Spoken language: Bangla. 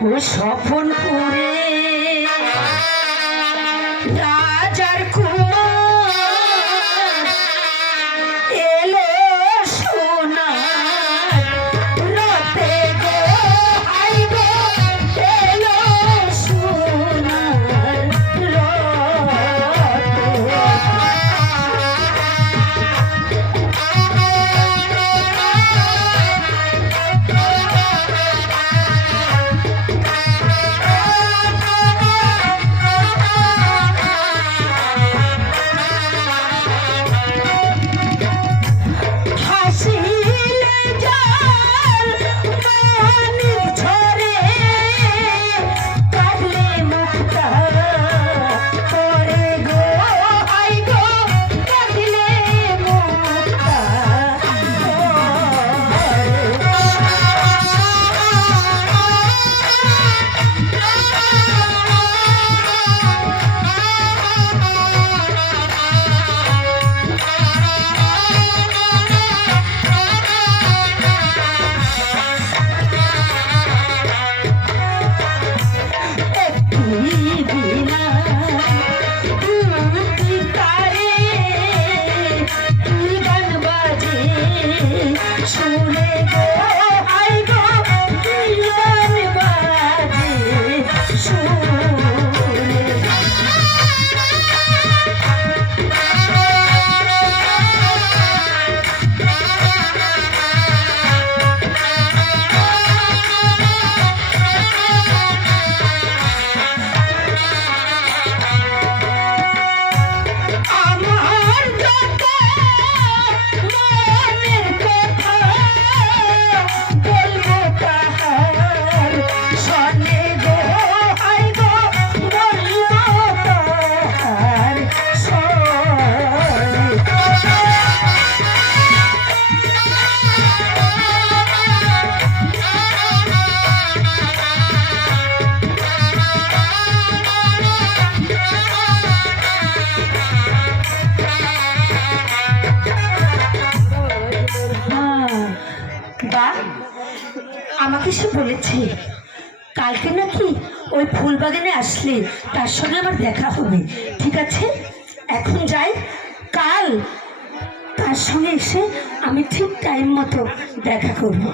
ও স্বপন করে রাজার কুমার এলো সোনার রথে গো, আই গো এলো সোনার আমাকে সে বলেছে কালকে নাকি ওই ফুল বাগানে আসলে তার সঙ্গে আমার দেখা হবে। ঠিক আছে, এখন যাই, কাল তার সঙ্গে এসে আমি ঠিক টাইম মতো দেখা করবো।